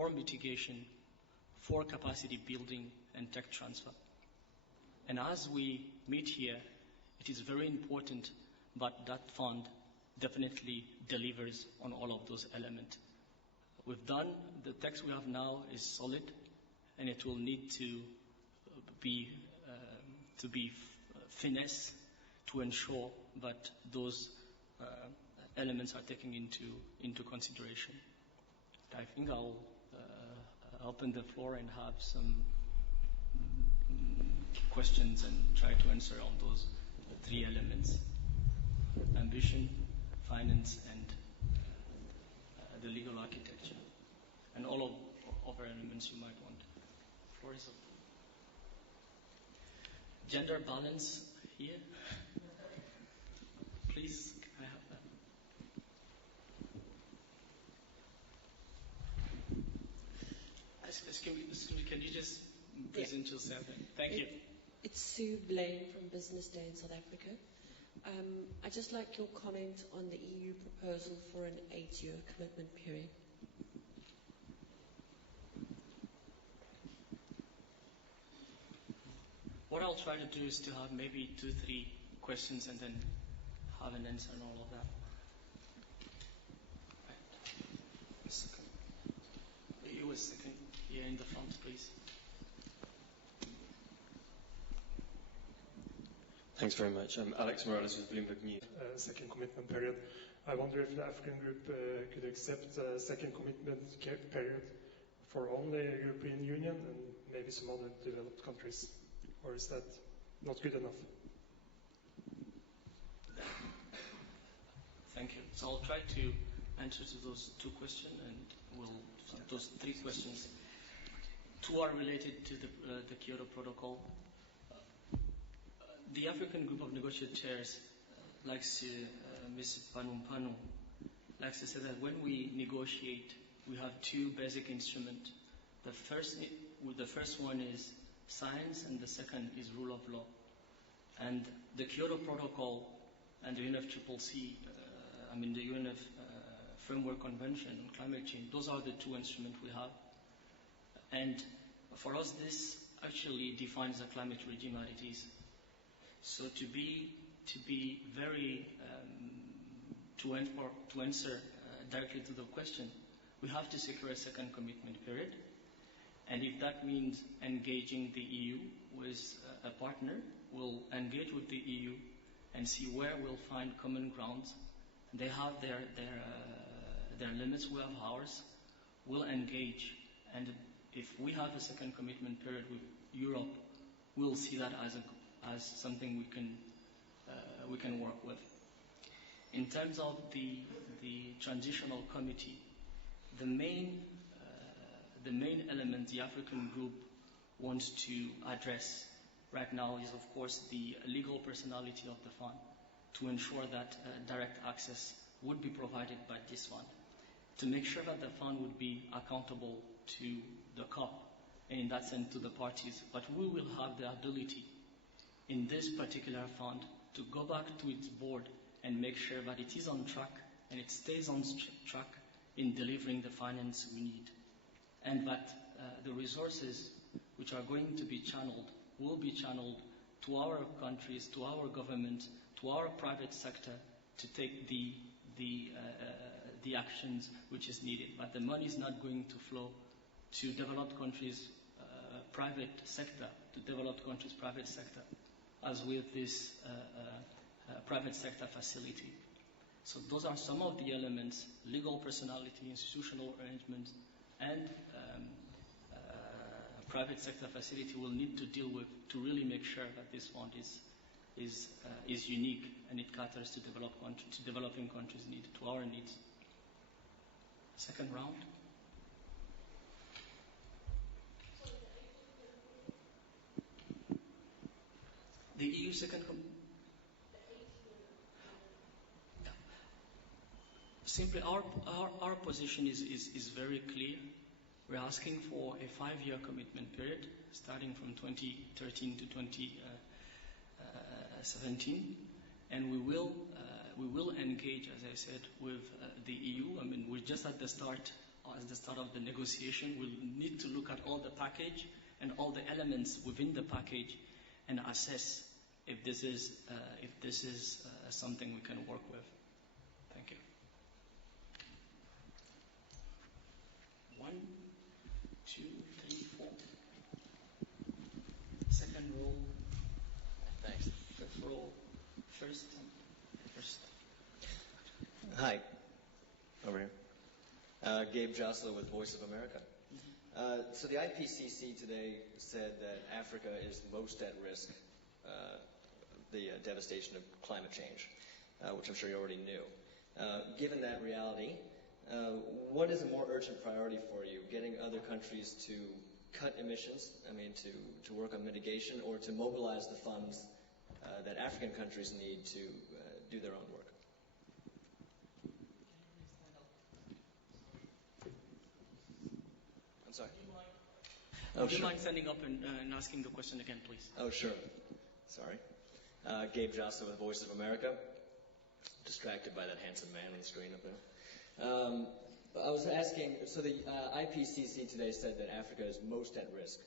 for mitigation, for capacity building and tech transfer. And as we meet here, it is very important that that fund definitely delivers on all of those elements. We've done, the text we have now is solid, and it will need to be finessed to ensure that those elements are taken into consideration. I think I'll open the floor and have some questions and try to answer on those three elements: ambition, finance, and the legal architecture, and all of other elements you might want. The floor is open. Gender balance here. Please, can I have that? Excuse me, can you just present yourself? Thank you. It's Sue Blaine from Business Day in South Africa. I'd just like your comment on the EU proposal for an 8-year commitment period. What I'll try to do is to have maybe 2-3 questions and then have an answer on all of that. Right. A second. You a second. Here in the front, please. Thanks very much. I'm Alex Morales with Bloomberg News. Second commitment period. I wonder if the African group could accept a second commitment period for only the European Union and maybe some other developed countries, or is that not good enough? Thank you. So I'll try to answer to those 2 questions, and those 3 questions. 2 are related to the Kyoto Protocol. The African Group of Negotiators likes to, Ms. Panu likes to say that when we negotiate, we have 2 basic instruments. The first one is science, and the second is rule of law. And the Kyoto Protocol and the UNFCCC, the UNF Framework Convention on Climate Change, those are the 2 instruments we have. And for us, this actually defines the climate regime as it is. So to answer directly to the question, we have to secure a second commitment period. And if that means engaging the EU with a partner, we'll engage with the EU and see where we'll find common grounds. They have their limits, we have ours. We'll engage, and if we have a second commitment period with Europe, we'll see that as something we can work with. In terms of the transitional committee, the main element the African group wants to address right now is, of course, the legal personality of the fund, to ensure that direct access would be provided by this fund, to make sure that the fund would be accountable to the COP, and in that sense to the parties. But we will have the ability in this particular fund to go back to its board and make sure that it is on track and it stays on track in delivering the finance we need, and that the resources which are going to be channeled will be channeled to our countries, to our government, to our private sector to take the actions which is needed. But the money is not going to flow to developed countries' private sector, as with this private sector facility. So those are some of the elements: legal personality, institutional arrangements, and private sector facility will need to deal with to really make sure that this fund is unique and it caters to developing countries' needs, to our needs. Second round. The EU simply our position is very clear. We're asking for a 5-year commitment period starting from 2013 to 2017, and we will engage, as I said, with the EU. I mean, we're just at the start as the start of the negotiation, we'll need to look at all the package and all the elements within the package and assess if this is something we can work with. Thank you. 1, 2, 3, 4. Second row. Thanks. Fifth row. First. Hi. Over here. Gabe Josler with Voice of America. So the IPCC today said that Africa is most at risk the devastation of climate change, which I'm sure you already knew. Given that reality, what is a more urgent priority for you? Getting other countries to cut emissions, to work on mitigation, or to mobilize the funds that African countries need to do their own work? I'm sorry? Would you mind standing up and asking the question again, please? Oh, sure. Sorry. Gabe Josler with Voice of America. Distracted by that handsome man on the screen up there. I was asking, so the IPCC today said that Africa is most at risk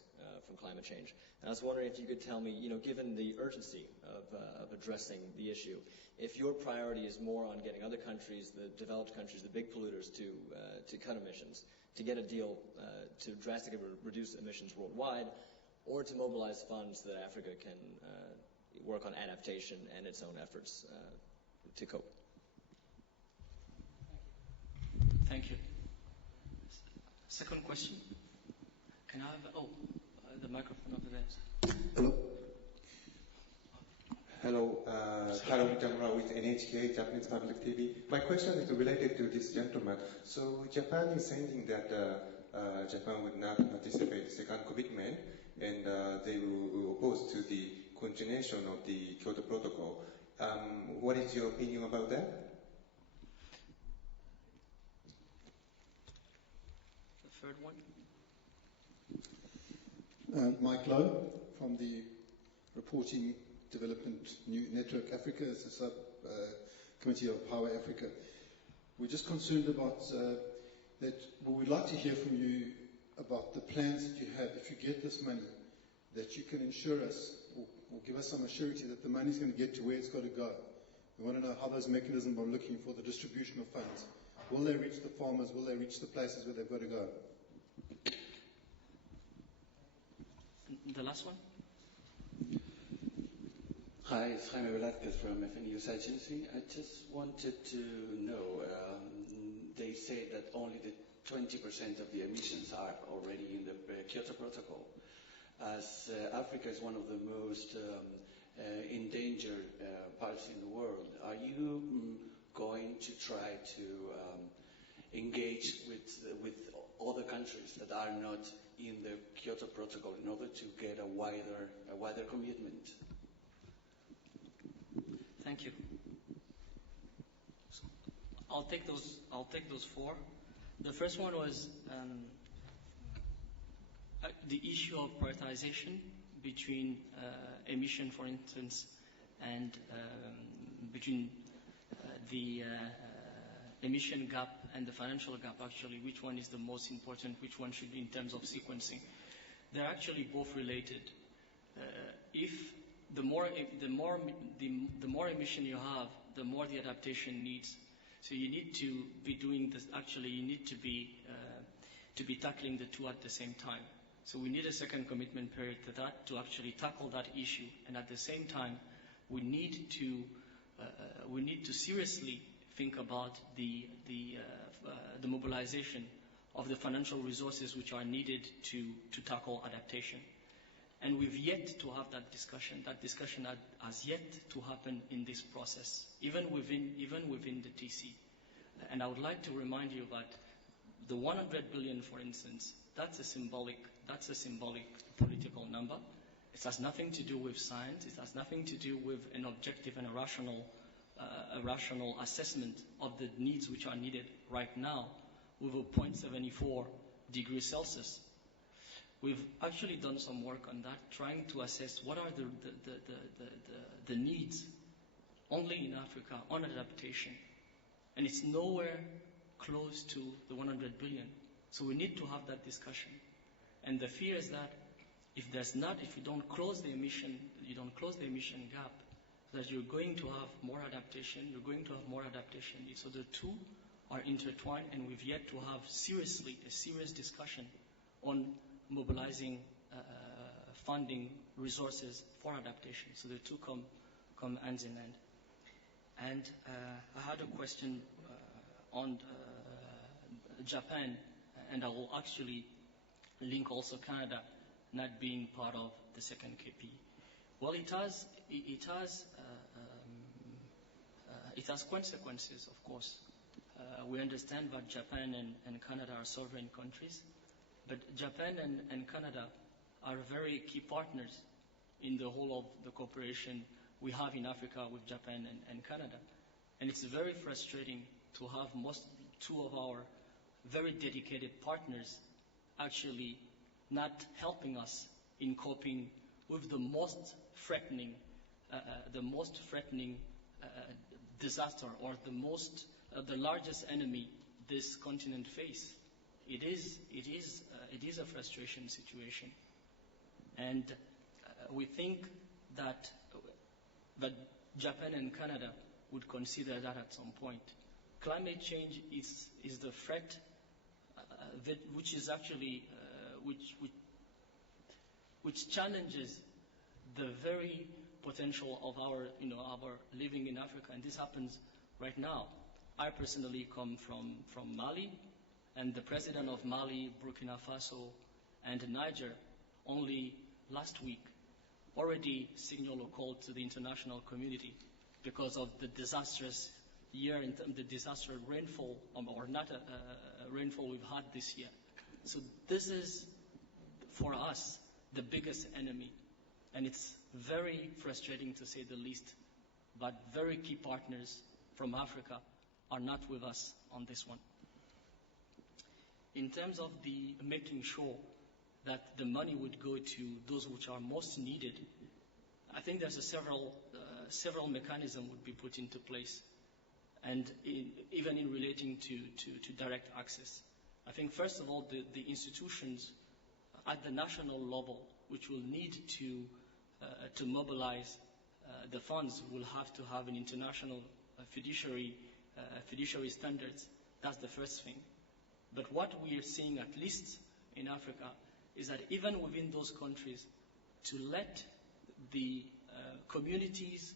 from climate change. And I was wondering if you could tell me, given the urgency of addressing the issue, if your priority is more on getting other countries, the developed countries, the big polluters, to cut emissions, to get a deal to drastically reduce emissions worldwide, or to mobilize funds so that Africa can work on adaptation and its own efforts to cope. Thank you. Second question. Can I have the microphone over there? Hello. Hello. Harold Jamura with NHK, Japanese Public TV. My question is related to this gentleman. So Japan is saying that Japan would not participate in the second commitment, and they will oppose to the continuation of the Kyoto Protocol. What is your opinion about that? The third one. Mike Lowe from the Reporting Development New Network Africa, as a sub-committee of Power Africa. We're just concerned about that. We'd like to hear from you about the plans that you have, if you get this money, that you can ensure us or give us some assurance that the money is going to get to where it's got to go. We want to know how those mechanisms are looking for the distribution of funds. Will they reach the farmers? Will they reach the places where they've got to go? The last one. Hi, it's Jaime Velázquez from FN News Agency. I just wanted to know, they say that only the 20% of the emissions are already in the Kyoto Protocol. As Africa is one of the most endangered parts in the world, are you going to try to engage with other countries that are not in the Kyoto Protocol in order to get a wider commitment? Thank you. So I'll take those four. The first one was the issue of prioritization between emission, for instance, and between the emission gap and the financial gap. Actually, which one is the most important? Which one should be in terms of sequencing? They're actually both related. If the more emission you have, the more the adaptation needs. So you need to be doing this. Actually, you need to be tackling the two at the same time. So we need a second commitment period to actually tackle that issue, and at the same time, we need to seriously think about the mobilization of the financial resources which are needed to tackle adaptation. And we've yet to have that discussion. That discussion has yet to happen in this process, even within the TC. And I would like to remind you that the 100 billion, for instance, that's a symbolic political number. It has nothing to do with science. It has nothing to do with an objective and a rational assessment of the needs which are needed right now with a 0.74 degrees Celsius. We've actually done some work on that, trying to assess what are the needs only in Africa on adaptation. And it's nowhere close to the 100 billion. So we need to have that discussion. And the fear is that if you don't close the emission gap, that you're going to have more adaptation. So the two are intertwined, and we've yet to have a serious discussion on mobilizing funding resources for adaptation. So the two come hand in hand. And I had a question on Japan, and I will actually link also Canada not being part of the second KP. Well, it has consequences, of course. We understand that Japan and Canada are sovereign countries, but Japan and Canada are very key partners in the whole of the cooperation we have in Africa with Japan and Canada. And it's very frustrating to have two of our very dedicated partners actually not helping us in coping with the most threatening disaster, or the largest enemy this continent faces. It is a frustration situation, and we think that Japan and Canada would consider that at some point. Climate change is the threat which is actually which challenges the very potential of our living in Africa, and this happens right now. I personally come from Mali, and the president of Mali, Burkina Faso, and Niger only last week already signaled a call to the international community because of the disastrous year and the disastrous rainfall, or not rainfall we've had this year. So this is, for us, the biggest enemy, and it's very frustrating to say the least, but very key partners from Africa are not with us on this one. In terms of the making sure that the money would go to those which are most needed, I think there's several mechanisms would be put into place, and even in relating to direct access. I think first of all the institutions at the national level, which will need to mobilize the funds, will have to have an international fiduciary standards. That's the first thing. But what we are seeing, at least in Africa, is that even within those countries, to let the communities,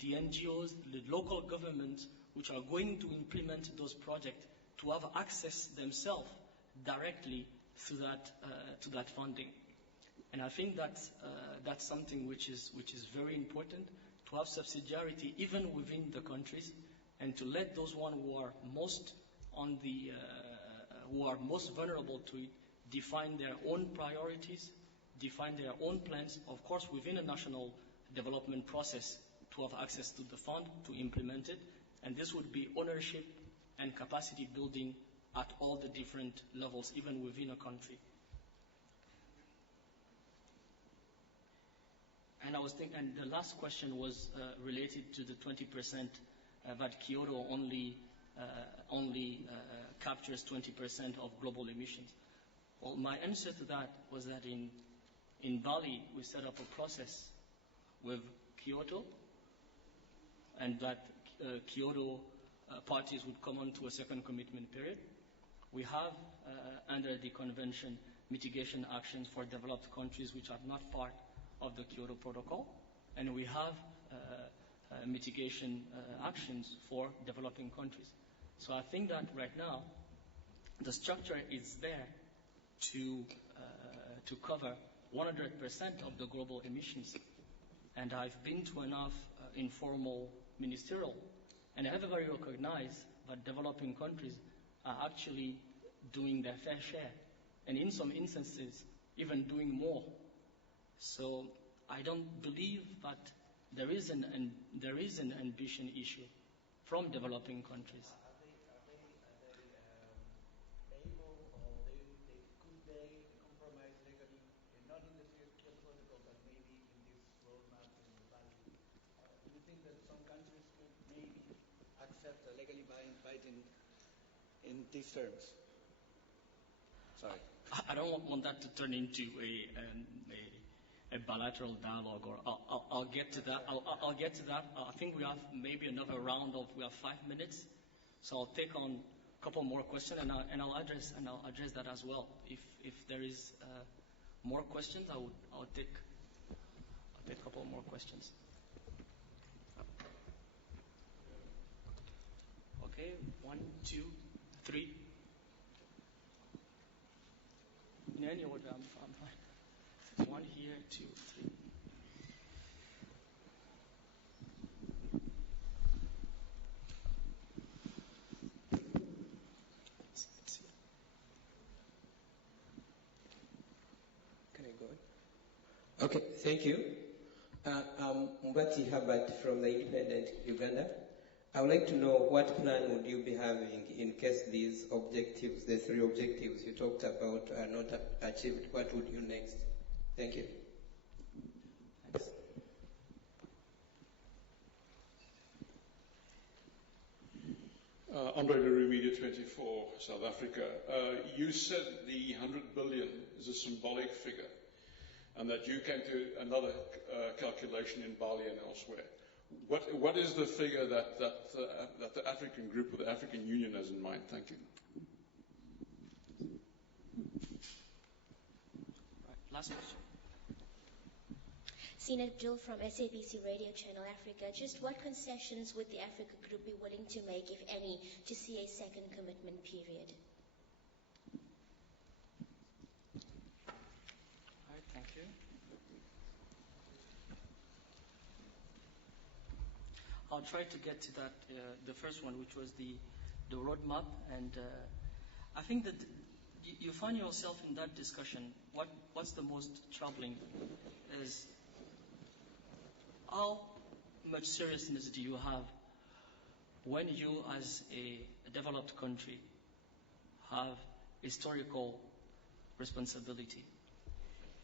the NGOs, the local governments, which are going to implement those projects, to have access themselves directly to that funding. And I think that's something which is very important, to have subsidiarity even within the countries, and to let those one who are most vulnerable to it define their own priorities, define their own plans, of course within a national development process, to have access to the fund, to implement it. And this would be ownership and capacity building at all the different levels, even within a country. And the last question was related to the 20% that Kyoto only captures 20% of global emissions. Well, my answer to that was that in Bali we set up a process with Kyoto, and that Kyoto parties would come on to a second commitment period. We have under the convention mitigation actions for developed countries which are not part of the Kyoto Protocol, and we have mitigation actions for developing countries. So I think that right now the structure is there to cover 100% of the global emissions. And I've been to enough informal ministerial, and everybody recognizes that developing countries are actually doing their fair share, and in some instances even doing more. So I don't believe that there is an ambition issue from developing countries. Accept a legally binding in these terms? Sorry. I don't want that to turn into a bilateral dialogue, or I'll get to that. I'll get to that. I think we have maybe another round of. We have 5 minutes, so I'll take on a couple more questions, and I'll address that as well. If there is more questions, I'll take a couple more questions. Okay, 1, 2, 3. In any order, I'm fine. 1 here, 2, 3. Can I go on? Okay, thank you. I'm Mbati Herbert from the Independent Uganda. I would like to know what plan would you be having in case these objectives, the 3 objectives you talked about, are not achieved? What would you next? Thank you. Thanks. Andre Leroux, Media 24, South Africa. You said the 100 billion is a symbolic figure, and that you came to another calculation in Bali and elsewhere. What is the figure that the African group or the African Union has in mind? Thank you. Right, last question. Sina Abdul from SABC Radio Channel Africa. Just what concessions would the Africa Group be willing to make, if any, to see a second commitment period? All right, thank you. I'll try to get to that, the first one, which was the roadmap. And I think that you find yourself in that discussion. What's the most troubling is how much seriousness do you have when you, as a developed country, have historical responsibility.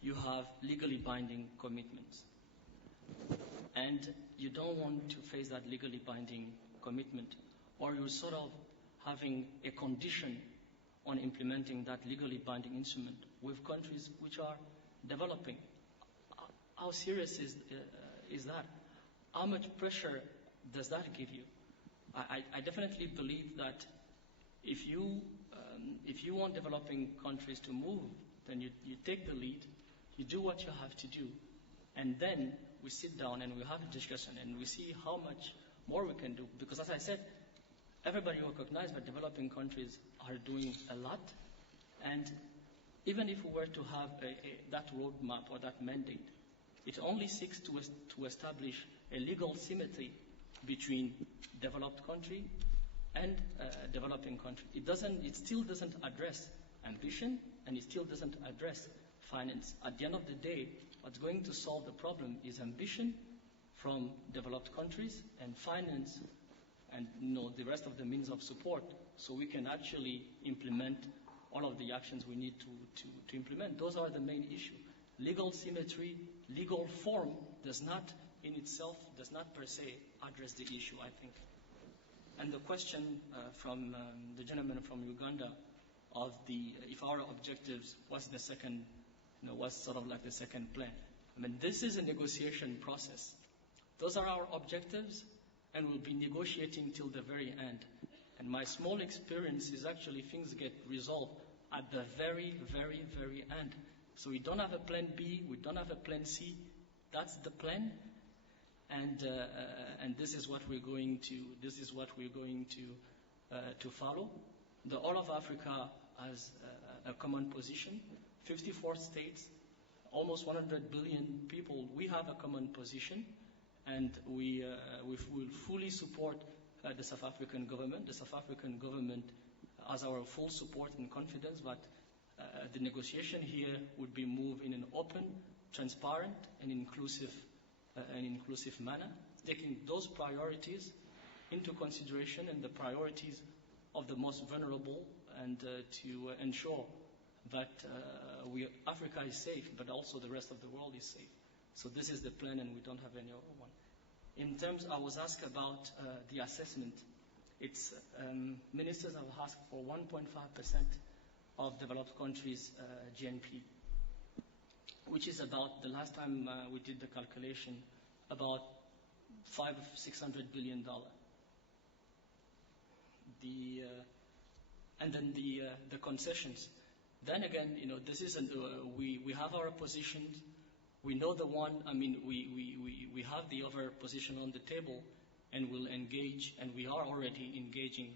You have legally binding commitments. And you don't want to face that legally binding commitment, or you're sort of having a condition on implementing that legally binding instrument with countries which are developing. How serious is that? How much pressure does that give you? I definitely believe that if you want developing countries to move, then you take the lead, you do what you have to do, and then we sit down and we have a discussion and we see how much more we can do. Because as I said, everybody recognizes that developing countries are doing a lot, and even if we were to have that roadmap or that mandate, it only seeks to establish a legal symmetry between developed country and developing country. It still doesn't address ambition, and it still doesn't address finance. At the end of the day, what's going to solve the problem is ambition from developed countries and finance and the rest of the means of support, so we can actually implement all of the actions we need to implement. Those are the main issue. Legal symmetry, legal form does not per se address the issue, I think. And the question from the gentleman from Uganda of if our objectives, what's the second, what's sort of like the second plan? I mean, this is a negotiation process. Those are our objectives, and we'll be negotiating till the very end. And my small experience is actually things get resolved at the very, very, very end. So we don't have a plan B, we don't have a plan C. That's the plan, and this is what we're going to follow. The All of Africa has a common position. 54 states, almost 100 billion people. We have a common position, and we will fully support the South African government. The South African government has our full support and confidence that the negotiation here would be moved in an open, transparent, and inclusive manner, taking those priorities into consideration and the priorities of the most vulnerable, and to ensure that Africa is safe, but also the rest of the world is safe. So this is the plan, and we don't have any other one. In terms, I was asked about the assessment. It's ministers have asked for 1.5% of developed countries' GNP, which is about, the last time we did the calculation, about $600 billion. And then the concessions. Then again, this isn't, we have our positions. We know the one, we have the other position on the table, and we'll engage, and we are already engaging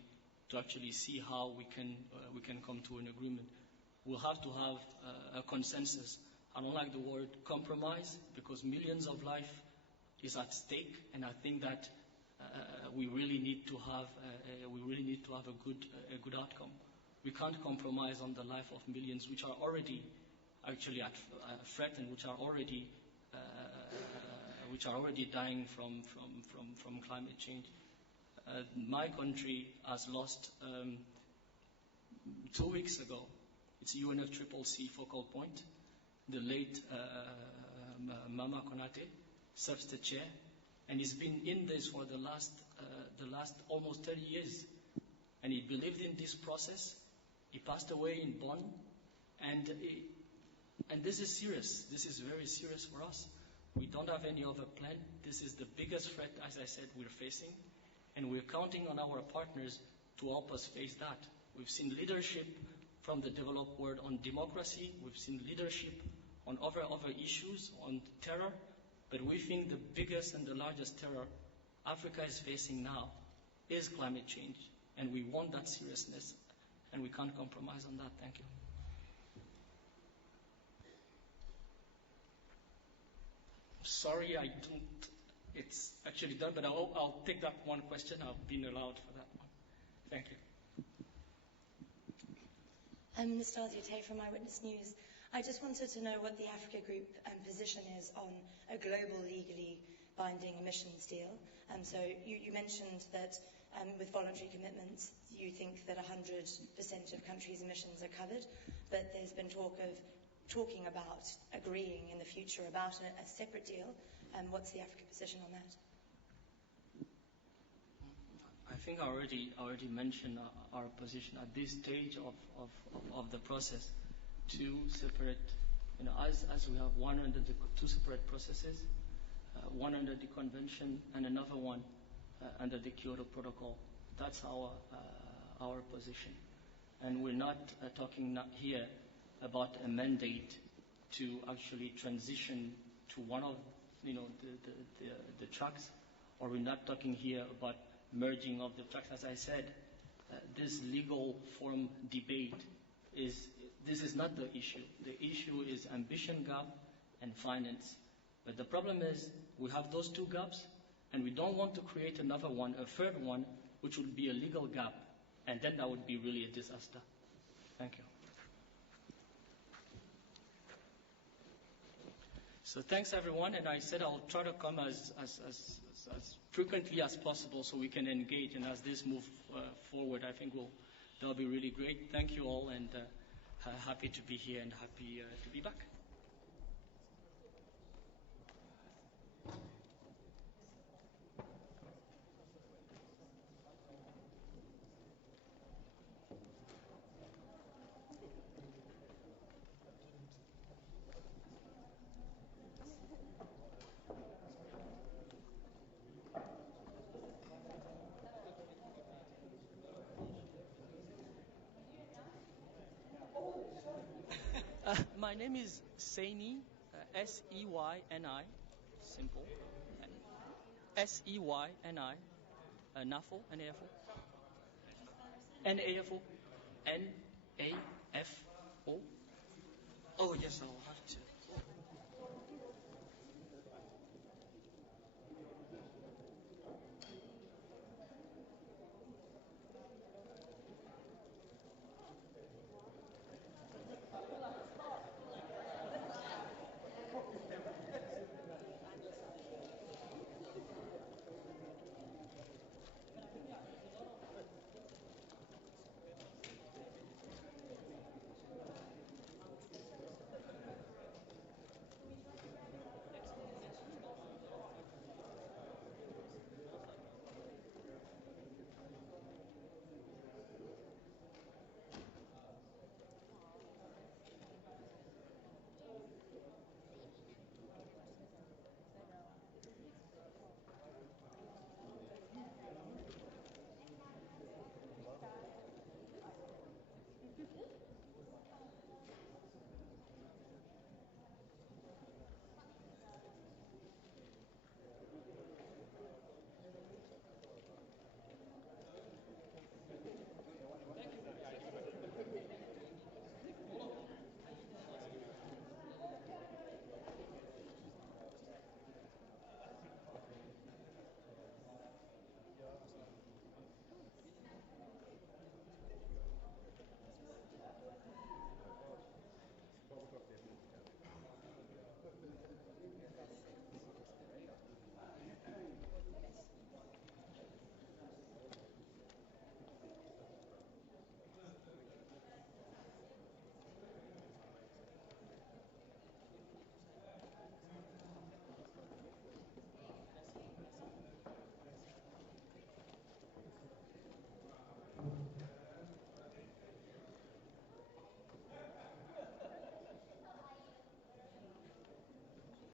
to actually see how we can come to an agreement. We'll have to have a consensus. I don't like the word compromise, because millions of life is at stake, and I think that we really need to have a good outcome. We can't compromise on the life of millions, which are already actually at threat, and which are already dying from climate change. My country has lost 2 weeks ago. It's UNFCCC focal point. The late Mama Konate serves the chair, and he's been in this for the last almost 30 years. And he believed in this process. He passed away in Bonn, and this is serious. This is very serious for us. We don't have any other plan. This is the biggest threat, as I said, we're facing, and we're counting on our partners to help us face that. We've seen leadership from the developed world on democracy. We've seen leadership on other issues, on terror, but we think the biggest and the largest terror Africa is facing now is climate change, and we want that seriousness, and we can't compromise on that. Thank you. Sorry, I don't. It's actually done, but I'll take that one question. I've been allowed for that one. Thank you. Nastasia Tay from Eyewitness News. I just wanted to know what the Africa Group position is on a global legally binding emissions deal. So you mentioned that with voluntary commitments, you think that 100% of countries' emissions are covered, but there's been talking about agreeing in the future about a separate deal. What's the Africa position on that? I think I already mentioned our position at this stage of the process. Two separate, as we have one under the two separate processes, one under the convention and another one under the Kyoto Protocol. That's our position, and we're not talking here about a mandate to actually transition to one of the tracks, or we're not talking here about merging of the tracks. As I said, this legal form debate this is not the issue. The issue is ambition gap and finance. But the problem is we have those two gaps, and we don't want to create another one, a third one, which would be a legal gap, and then that would be really a disaster. Thank you. So thanks everyone, and I said I'll try to come as frequently as possible so we can engage, and as this moves forward, I think that'll be really great. Thank you all, and happy to be here and happy to be back. My name is Seyni, S-E-Y-N-I, simple, S-E-Y-N-I, NAFO, N-A-F-O, N-A-F-O, N-A-F-O. Oh yes, I'll have to.